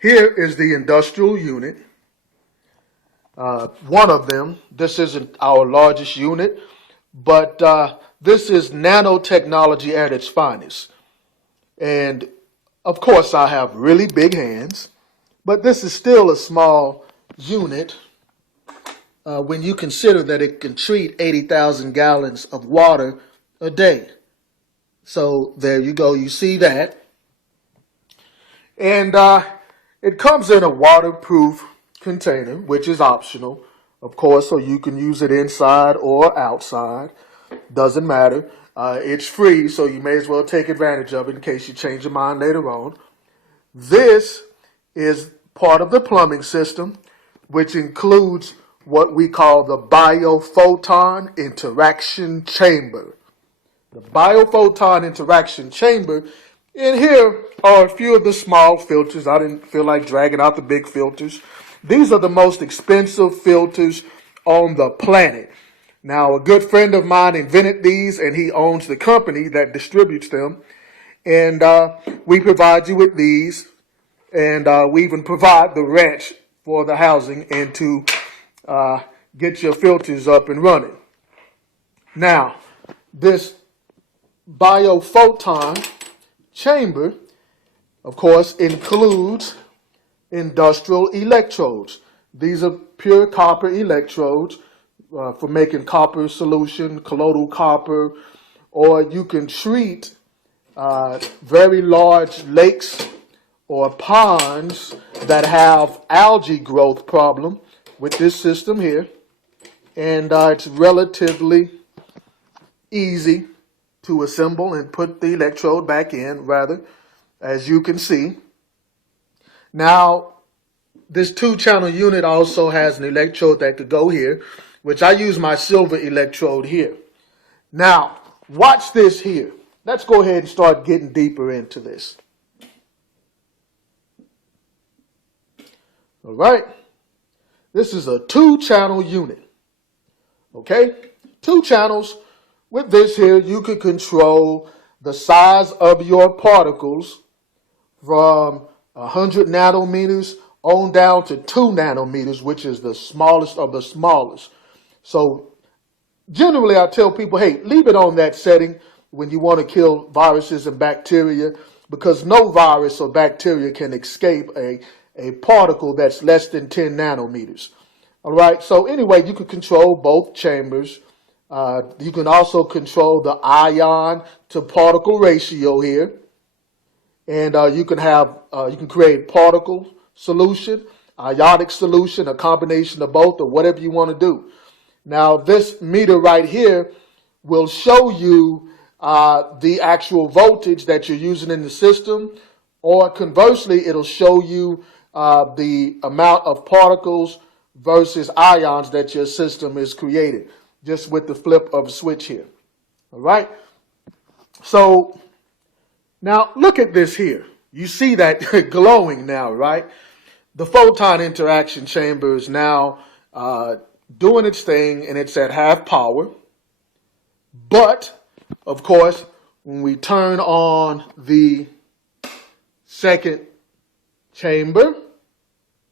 Here is the industrial unit. One of them. This isn't our largest unit, but this is nanotechnology at its finest. And of course, I have really big hands, but this is still a small unit when you consider that it can treat 80,000 gallons of water a day. So there you go. You see that. And it comes in a waterproof container, which is optional, of course, so you can use it inside or outside. Doesn't matter. It's free, so you may as well take advantage of it in case you change your mind later on. This is part of the plumbing system, which includes what we call the biophoton interaction chamber. The biophoton interaction chamber. In here are a few of the small filters. I didn't feel like dragging out the big filters. These are the most expensive filters on the planet. Now, a good friend of mine invented these, and he owns the company that distributes them. And we provide you with these, and we even provide the wrench for the housing and to get your filters up and running. Now, this biophoton chamber, of course, includes industrial electrodes. These are pure copper electrodes for making copper solution, colloidal copper, or you can treat very large lakes or ponds that have algae growth problem with this system here. And it's relatively easy to assemble and put the electrode back in, rather, as you can see. Now, this 2-channel unit also has an electrode that could go here, which I use my silver electrode here. Now, watch this here. Let's go ahead and start getting deeper into this. All right. This is a 2-channel unit. Okay? 2 channels. With this here, you could control the size of your particles from 100 nanometers on down to 2 nanometers, which is the smallest of the smallest. So generally, I tell people, hey, leave it on that setting when you want to kill viruses and bacteria, because no virus or bacteria can escape a particle that's less than 10 nanometers. All right. So anyway, you can control both chambers. You can also control the ion to particle ratio here. And you can create particle solution, ionic solution, a combination of both, or whatever you want to do. Now, this meter right here will show you the actual voltage that you're using in the system, or conversely, it'll show you the amount of particles versus ions that your system is creating, just with the flip of a switch here. All right. So now look at this here. You see that glowing now, right? The photon interaction chamber is now doing its thing, and it's at half power. But, of course, when we turn on the second chamber,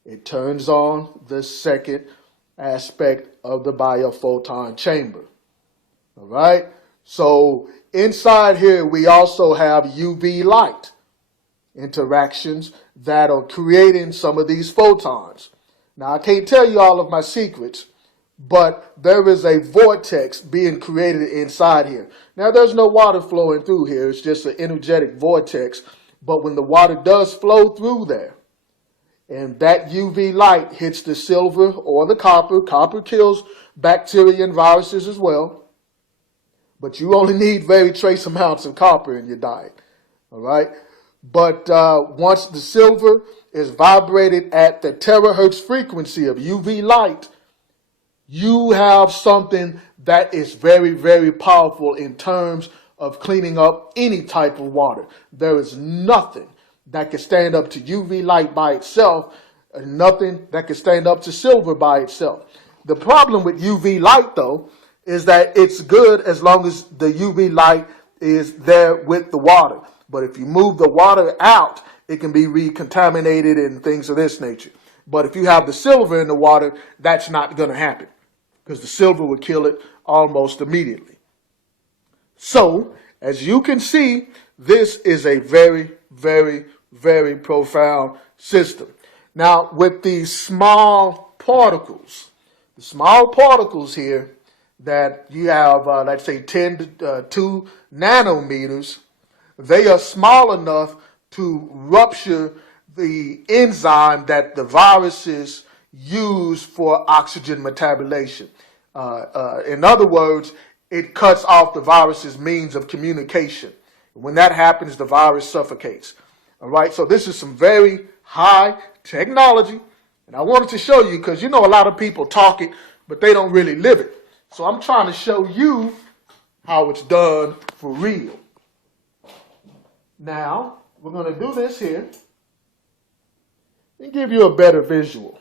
it turns on the second aspect of the biophoton chamber. All right? So inside here, we also have UV light interactions that are creating some of these photons. Now, I can't tell you all of my secrets, but there is a vortex being created inside here. Now, there's no water flowing through here. It's just an energetic vortex. But when the water does flow through there, and that UV light hits the silver or the copper, copper kills bacteria and viruses as well. But you only need very trace amounts of copper in your diet. All right? But once the silver is vibrated at the terahertz frequency of UV light, you have something that is very, very powerful in terms of cleaning up any type of water. There is nothing that can stand up to UV light by itself, and nothing that can stand up to silver by itself. The problem with UV light, though, is that it's good as long as the UV light is there with the water. But if you move the water out it can be recontaminated and things of this nature. But if you have the silver in the water, that's not going to happen because the silver will kill it almost immediately. So, as you can see, this is a very, very, very profound system. Now, with these small particles, the small particles here that you have, let's say 10 to 2 nanometers, they are small enough to rupture the enzyme that the viruses use for oxygen metabolization. In other words, it cuts off the virus's means of communication. When that happens, the virus suffocates. All right, so this is some very high technology, and I wanted to show you because you know a lot of people talk it, but they don't really live it. So I'm trying to show you how it's done for real. Now, we're going to do this here and give you a better visual.